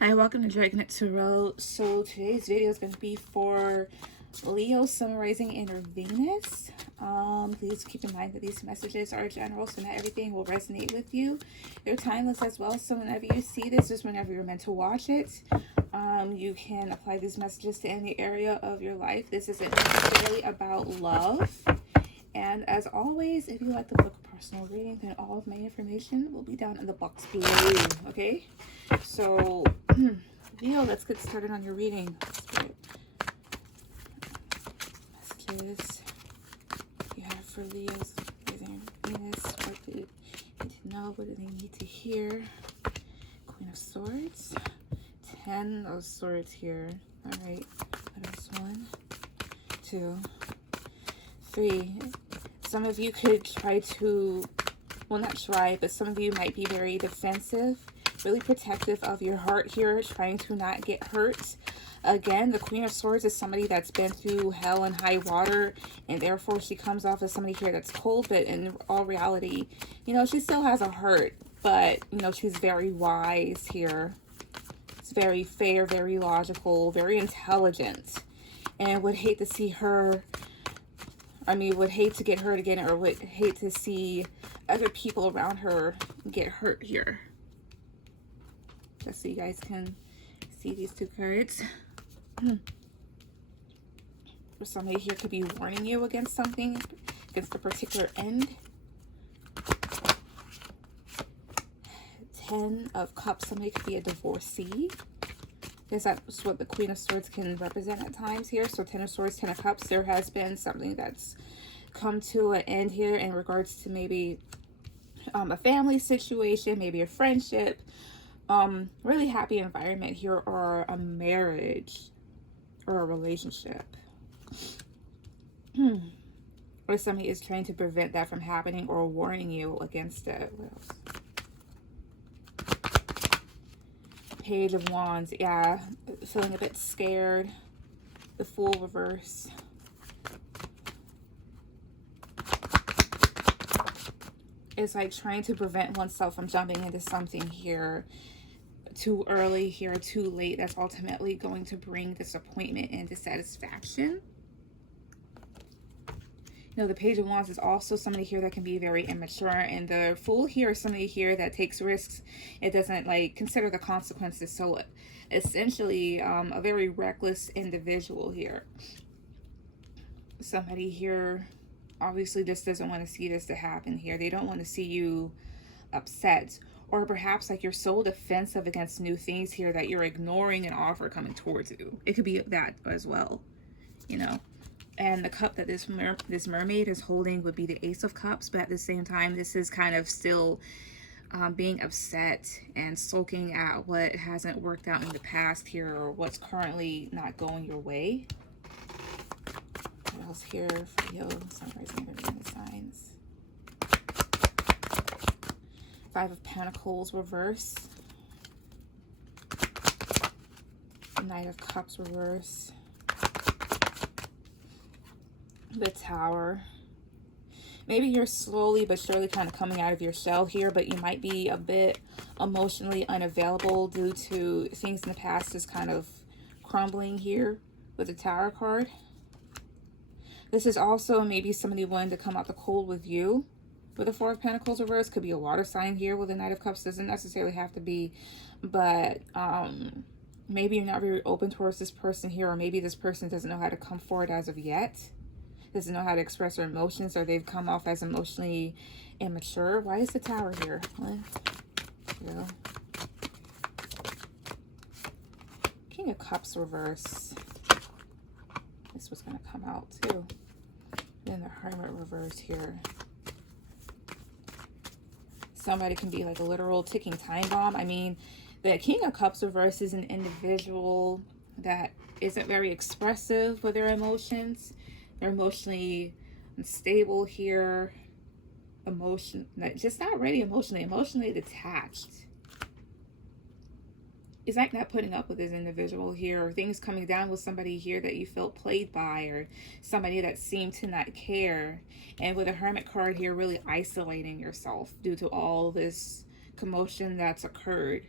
Hi, welcome to Dragnet Tarot. So today's video is going to be for Leo, Sun, Rising, and or Venus. Please keep in mind that these messages are general, so not everything will resonate with you. They're timeless as well, so whenever you see this is whenever you're meant to watch it. You can apply these messages to any area of your life. This isn't necessarily about love. And as always, if you like to book a personal reading, then all of my information will be down in the box below, okay? So, Leo, let's get started on your reading. Messages you have for Leo's Rising Venus. What do they need to know? What do they need to hear? Queen of Swords. 10 of Swords here. Alright, that is 1, 2, 3. Some of you could try to, well, not try, but some of you might be very defensive, really protective of your heart here, trying to not get hurt. Again, the Queen of Swords is somebody that's been through hell and high water, and therefore she comes off as somebody here that's cold, but in all reality, you know, she still has a heart, but, you know, she's very wise here. It's very fair, very logical, very intelligent, and would hate to see her, would hate to get hurt again, or would hate to see other people around her get hurt here. Just so you guys can see these two cards. Or somebody here could be warning you against something, against a particular end. 10 of Cups, somebody could be a divorcee. Because that's what the Queen of Swords can represent at times here. So 10 of Swords, 10 of Cups, there has been something that's come to an end here in regards to maybe a family situation, maybe a friendship, really happy environment here, or a marriage or a relationship. Or somebody is trying to prevent that from happening or warning you against it. What else? Page of Wands. Yeah, feeling a bit scared. The Fool reverse. It's like trying to prevent oneself from jumping into something here too early, here too late. That's ultimately going to bring disappointment and dissatisfaction. You know, the Page of Wands is also somebody here that can be very immature, and the Fool here is somebody here that takes risks. It doesn't like consider the consequences. So essentially a very reckless individual here. Somebody here obviously just doesn't want to see this to happen here. They don't want to see you upset, or perhaps like you're so defensive against new things here that you're ignoring an offer coming towards you. It could be that as well, you know. And the cup that this mermaid is holding would be the Ace of Cups, but at the same time, this is kind of still being upset and sulking at what hasn't worked out in the past here, or what's currently not going your way. What else here for Leo, Sun, Rising, and Venus signs? 5 of Pentacles reverse. Knight of Cups reverse. The Tower. Maybe you're slowly but surely kind of coming out of your shell here, but you might be a bit emotionally unavailable due to things in the past just kind of crumbling here with the Tower card. This is also maybe somebody wanting to come out the cold with you with the 4 of Pentacles reverse. Could be a water sign here with the Knight of Cups. Doesn't necessarily have to be, but maybe you're not very open towards this person here, or maybe this person doesn't know how to come forward as of yet. Doesn't know how to express their emotions, or they've come off as emotionally immature. Why is the Tower here? 1, 2. King of Cups reverse. This was going to come out too. Then the Hermit reverse here. Somebody can be like a literal ticking time bomb. I mean, the King of Cups reverse is an individual that isn't very expressive with their emotions. They're emotionally unstable here. Just not really emotionally detached. It's like not putting up with this individual here, or things coming down with somebody here that you felt played by, or somebody that seemed to not care. And with a Hermit card here, really isolating yourself due to all this commotion that's occurred.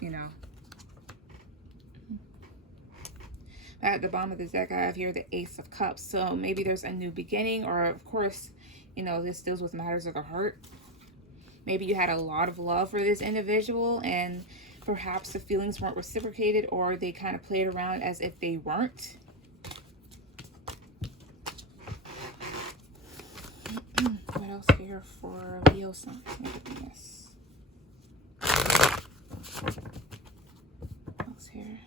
you know. At the bottom of the deck, I have here the Ace of Cups. So maybe there's a new beginning, or of course, you know, this deals with matters of the heart. Maybe you had a lot of love for this individual and perhaps the feelings weren't reciprocated, or they kind of played around as if they weren't. What else here for Leo sun? Yes. What else here?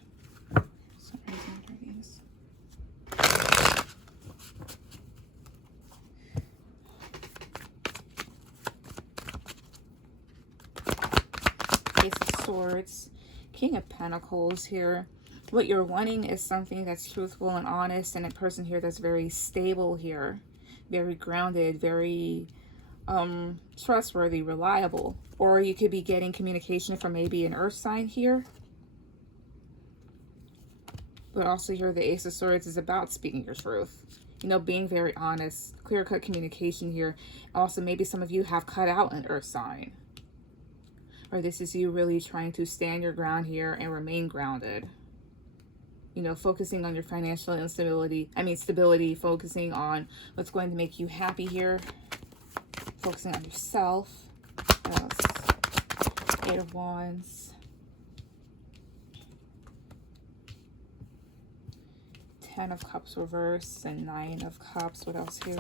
Sun, rising, or Venus. Ace of Swords, King of Pentacles here. What you're wanting is something that's truthful and honest, and a person here that's very stable here, very grounded, very trustworthy, reliable. Or you could be getting communication from maybe an earth sign here. But also here, the Ace of Swords is about speaking your truth. You know, being very honest, clear-cut communication here. Also, maybe some of you have cut out an earth sign. Or this is you really trying to stand your ground here and remain grounded. You know, focusing on your financial instability, stability, focusing on what's going to make you happy here. Focusing on yourself. What else? Eight of Wands. 10 of Cups reverse and 9 of Cups. What else here?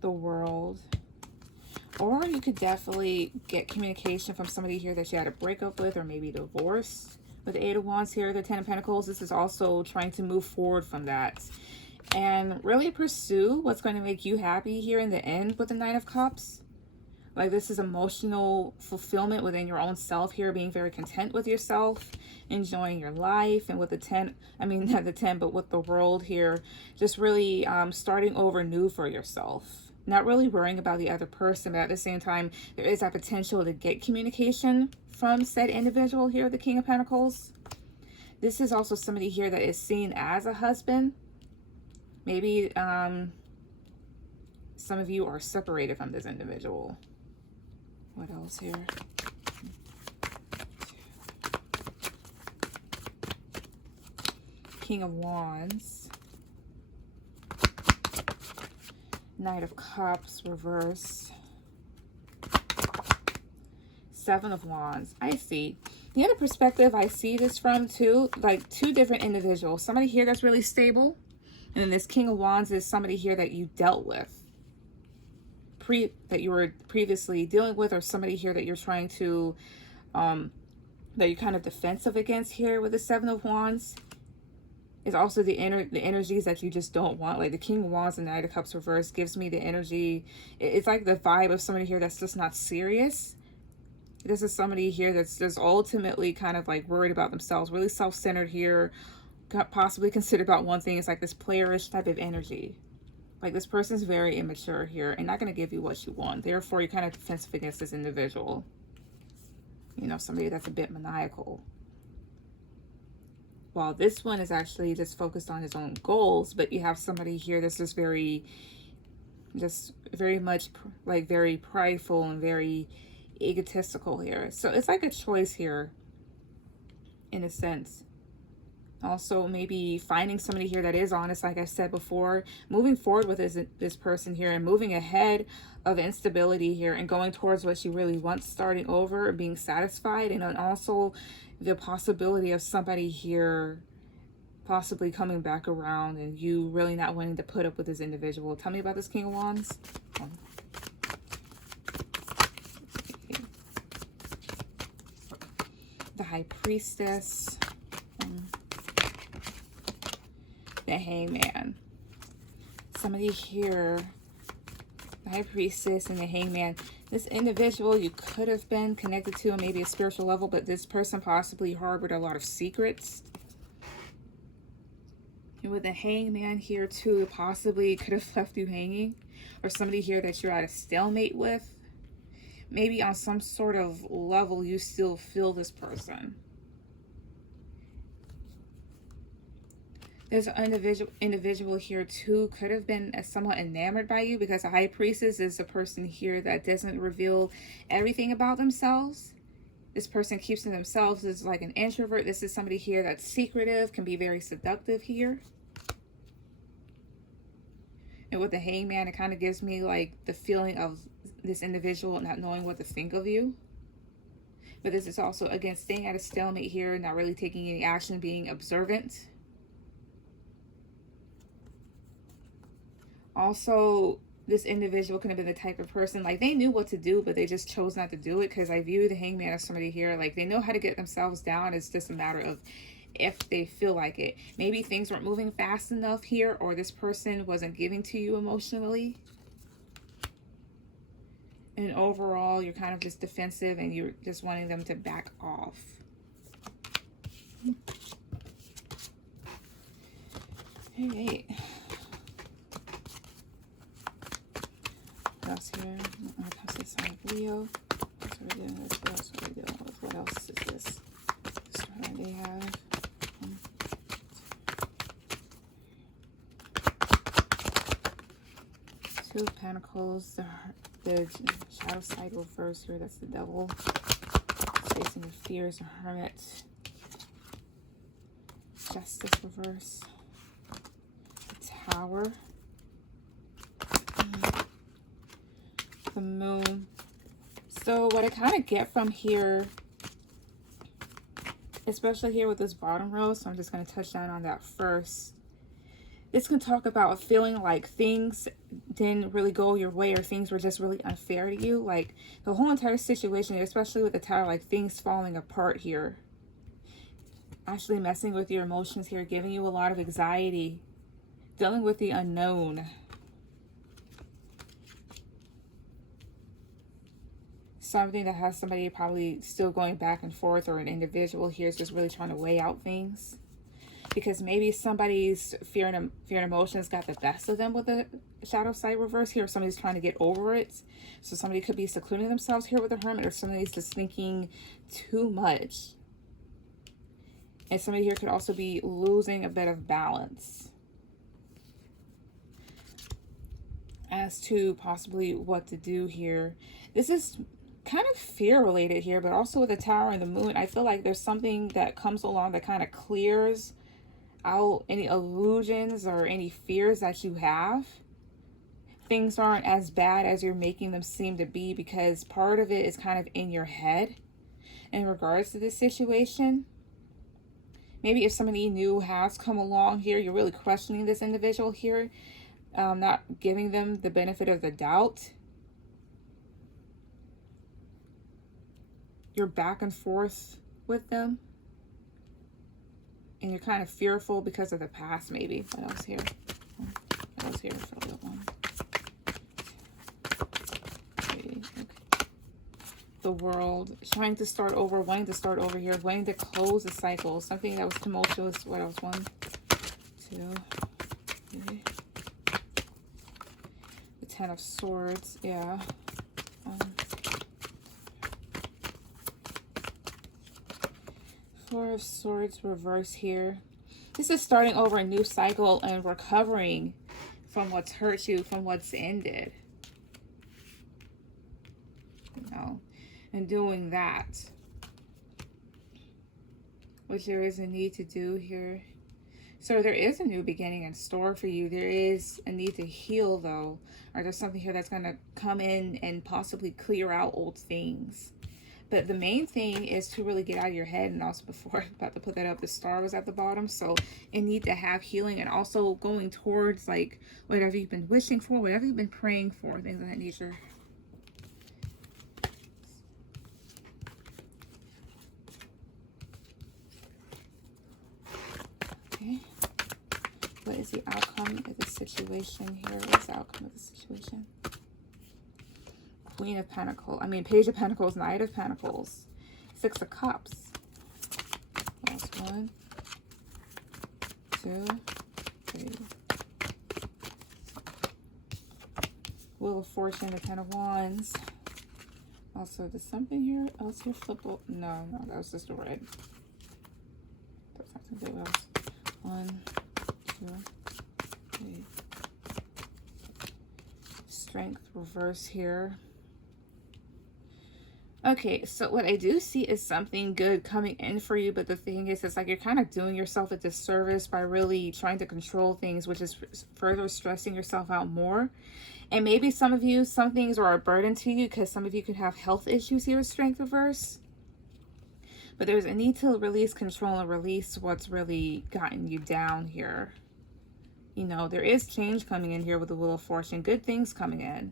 The World. Or you could definitely get communication from somebody here that you had a breakup with, or maybe divorce. With the 8 of Wands here, the 10 of Pentacles, this is also trying to move forward from that. And really pursue what's going to make you happy here in the end with the 9 of Cups. Like, this is emotional fulfillment within your own self here, being very content with yourself, enjoying your life. And with the 10, not the 10, but with the World here, just really starting over new for yourself. Not really worrying about the other person, but at the same time, there is that potential to get communication from said individual here, the King of Pentacles. This is also somebody here that is seen as a husband. Maybe some of you are separated from this individual. What else here? King of Wands. Knight of Cups, reverse. 7 of Wands. I see. The other perspective I see this from too, like 2 different individuals. Somebody here that's really stable. And then this King of Wands is somebody here that you dealt with. That you were previously dealing with, or somebody here that you're trying to, that you're kind of defensive against here with the 7 of Wands. Is also the energies that you just don't want. Like the King of Wands and the Knight of Cups reverse gives me the energy. It's like the vibe of somebody here that's just not serious. This is somebody here that's just ultimately kind of like worried about themselves, really self-centered here, possibly considered about one thing. It's like this playerish type of energy. Like this person's very immature here and not going to give you what you want. Therefore, you're kind of defensive against this individual. You know, somebody that's a bit maniacal. While this one is actually just focused on his own goals, but you have somebody here that's just very much like very prideful and very egotistical here. So it's like a choice here in a sense. Also, maybe finding somebody here that is honest, like I said before, moving forward with this person here and moving ahead of instability here and going towards what you really want, starting over, being satisfied, and then also the possibility of somebody here possibly coming back around and you really not wanting to put up with this individual. Tell me about this King of Wands. The High Priestess. The Hangman. Somebody here, the High Priestess and the Hangman. This individual you could have been connected to on maybe a spiritual level, but this person possibly harbored a lot of secrets. And with the Hangman here too, possibly could have left you hanging. Or somebody here that you're at a stalemate with. Maybe on some sort of level you still feel this person. There's an individual here too, could have been somewhat enamored by you, because the High Priestess is a person here that doesn't reveal everything about themselves. This person keeps to themselves, is like an introvert. This is somebody here that's secretive, can be very seductive here. And with the Hangman, it kind of gives me like the feeling of this individual not knowing what to think of you. But this is also, again, staying at a stalemate here, not really taking any action, being observant. Also, this individual could have been the type of person, like they knew what to do, but they just chose not to do it, because I view the Hangman as somebody here, like they know how to get themselves down. It's just a matter of if they feel like it. Maybe things weren't moving fast enough here, or this person wasn't giving to you emotionally. And overall, you're kind of just defensive and you're just wanting them to back off. All right. What else here? I'm going to pass this on Leo. That's what we're doing with. What else are we doing with? What else is this? This one they have. Two of Pentacles. The shadow side reverse here. That's the devil. Facing the fears, a hermit. Justice reverse. The Tower. The Moon. So what I kind of get from here, especially here with this bottom row, so I'm just going to touch down on that first. This can talk about feeling like things didn't really go your way, or things were just really unfair to you. Like the whole entire situation, especially with the Tower, like things falling apart here. Actually messing with your emotions here, giving you a lot of anxiety, dealing with the unknown. Something that has somebody probably still going back and forth, or an individual here is just really trying to weigh out things. Because maybe somebody's fear and emotions got the best of them with the shadow side reverse here. Somebody's trying to get over it. So somebody could be secluding themselves here with the Hermit, or somebody's just thinking too much. And somebody here could also be losing a bit of balance as to possibly what to do here. This is kind of fear related here, but also with the Tower and the Moon, I feel like there's something that comes along that kind of clears out any illusions or any fears that you have. Things aren't as bad as you're making them seem to be, because part of it is kind of in your head in regards to this situation. Maybe if somebody new has come along here, you're really questioning this individual here, not giving them the benefit of the doubt. You're back and forth with them, and you're kind of fearful because of the past, maybe. What else here? What else here for the one? Okay. The World. Trying to start over, wanting to start over here, wanting to close the cycle. Something that was tumultuous. What else? 1, 2, 3. The Ten of Swords. Yeah. Four of Swords reverse here. This is starting over a new cycle and recovering from what's hurt you, from what's ended. You know, and doing that, which there is a need to do here. So there is a new beginning in store for you. There is a need to heal, though. Or there's something here that's going to come in and possibly clear out old things. But the main thing is to really get out of your head. And also, before I'm about to put that up, the Star was at the bottom. So you need to have healing, and also going towards like whatever you've been wishing for, whatever you've been praying for, things of that nature. Okay. What is the outcome of the situation here? What is the outcome of the situation? Queen of Pentacles. Page of Pentacles, Knight of Pentacles, Six of Cups. Last 1, 2, 3. Wheel of Fortune, the Ten of Wands. Also, there's something here else here flipped. No, that was just a red. That's not something else. 1, 2, 3. Strength reverse here. Okay, so what I do see is something good coming in for you, but the thing is, it's like you're kind of doing yourself a disservice by really trying to control things, which is further stressing yourself out more. And maybe some of you, some things are a burden to you because some of you could have health issues here with Strength reverse. But there's a need to release control and release what's really gotten you down here. You know, there is change coming in here with the Wheel of Fortune. Good things coming in.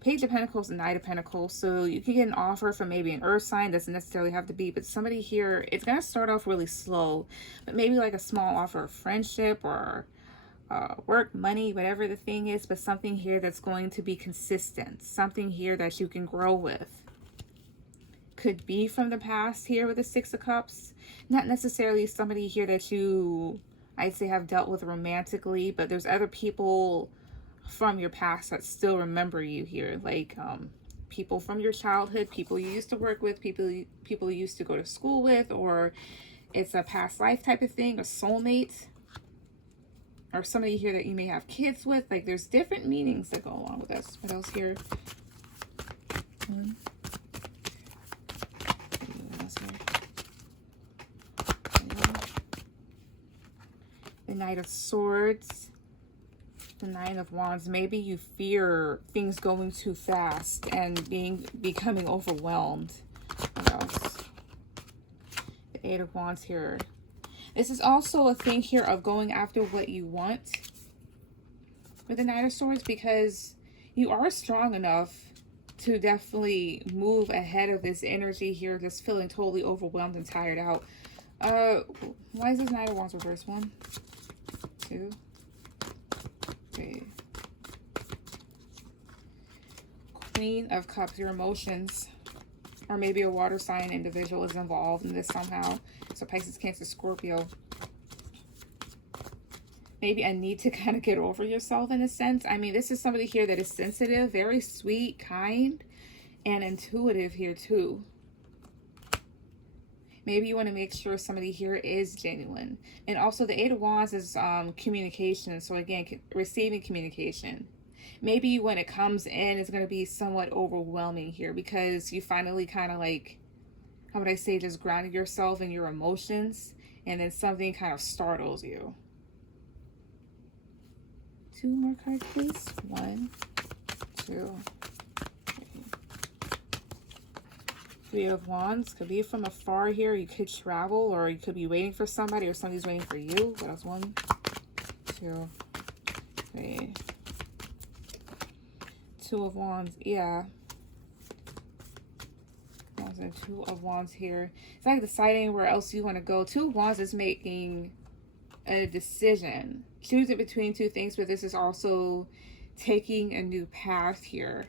Page of Pentacles and Knight of Pentacles. So you can get an offer from maybe an earth sign. Doesn't necessarily have to be, but somebody here, it's going to start off really slow. But maybe like a small offer of friendship or work, money, whatever the thing is. But something here that's going to be consistent. Something here that you can grow with. Could be from the past here with the Six of Cups. Not necessarily somebody here that you, I'd say, have dealt with romantically, but there's other people from your past that still remember you here, like people from your childhood, people you used to work with, people you used to go to school with, or it's a past life type of thing, a soulmate, or somebody here that you may have kids with. Like, there's different meanings that go along with this. What else here? The Knight of Swords, the Nine of Wands. Maybe you fear things going too fast and becoming overwhelmed. What else? The Eight of Wands here. This is also a thing here of going after what you want with the Knight of Swords, because you are strong enough to definitely move ahead of this energy here, just feeling totally overwhelmed and tired out. Why is this Knight of Wands reverse? 1, 2, 3. Queen of Cups, your emotions. Or maybe a water sign individual is involved in this somehow. So Pisces, Cancer, Scorpio. Maybe a need to kind of get over yourself in a sense. I mean, this is somebody here that is sensitive, very sweet, kind, and intuitive here too. Maybe you want to make sure somebody here is genuine. And also the Eight of Wands is communication. So again, receiving communication. Maybe when it comes in, it's going to be somewhat overwhelming here because you finally kind of like, how would I say, just grounded yourself in your emotions, and then something kind of startles you. 2 more cards, please. 1, 2, 3. 3 of Wands. Could be from afar here. You could travel, or you could be waiting for somebody, or somebody's waiting for you. What else? 1, 2, 3. 2 of Wands. Yeah. And 2 of Wands here. It's like deciding where else you want to go. 2 of Wands is making a decision, choosing between 2 things, but this is also taking a new path here.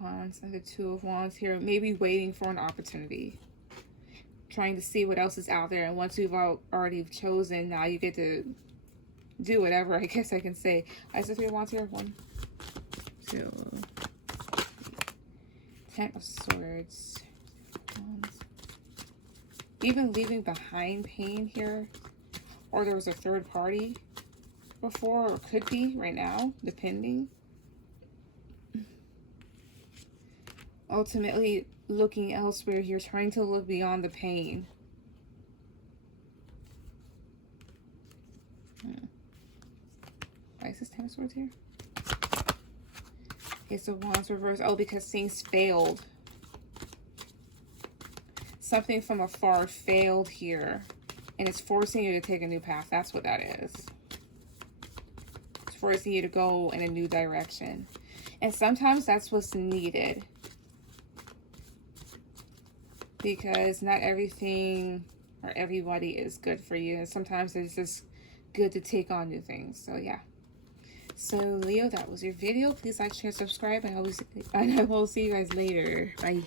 Wands and the 2 of Wands here. Maybe waiting for an opportunity, trying to see what else is out there, and once you've already chosen, now you get to do whatever, I guess I can say. I said 3 of Wands here. 1, 2, 10 of Swords. Even leaving behind pain here, or there was a third party before, or could be right now, depending. Ultimately looking elsewhere here, trying to look beyond the pain. Why is this 10 of Swords here? Ace of Wands reverse. Oh, because things failed. Something from afar failed here, and it's forcing you to take a new path. That's what that is. It's forcing you to go in a new direction. And sometimes that's what's needed, because not everything or everybody is good for you, and sometimes it's just good to take on new things. So yeah. So Leo, that was your video. Please like, share, subscribe, and I will see you guys later. Bye.